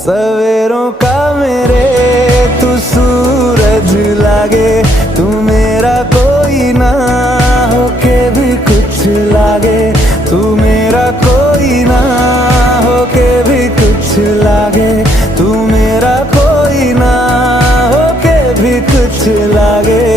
सवेरों का मेरे तू सूरज लागे, तू मेरा कोई ना होके भी कुछ लागे, तू मेरा कोई ना होके भी कुछ लागे, तू मेरा कोई ना होके भी कुछ लागे।